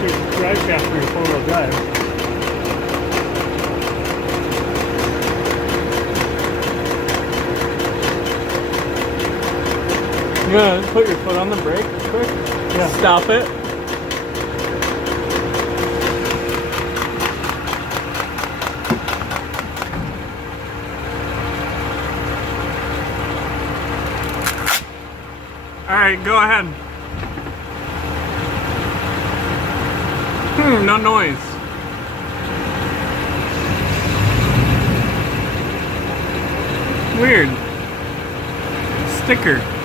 faster drive shaft for your four-wheel drive. You gonna put your foot on the brake quick? Yeah. Stop it. Alright, go ahead. No noise. Weird. Sticker.